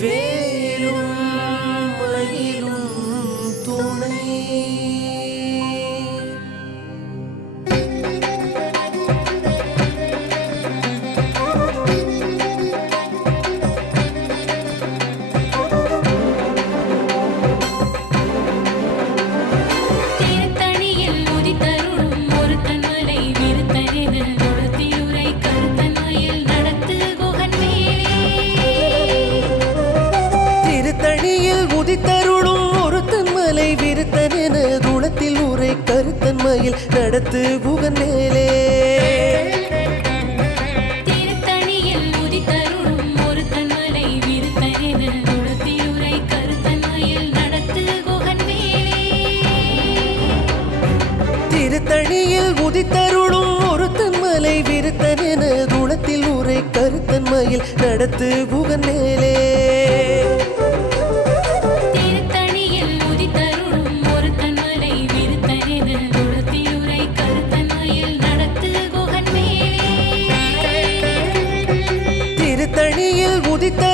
வேலும் மயிலும் துணை. உதித்தருளும் ஒருத்தன் மலை விருத்தனென தூளத்தில் உரை கருத்தன் மயில் நடத்து புகன் மேலே. திருத்தணியில் உதித்தருளும் ஒருத்தன் மலை விருத்தனென தூளத்தில் உரை கருத்தன் மயில் நடத்து புகன் மேலே. திருத்தணியில் உதித்தருளும் ஒருத்தன் மலை விருத்தனென தூளத்தில் உரை கருத்தன் மயில் நடத்து புகன் மேலே. திருத்தணியில் உதித்த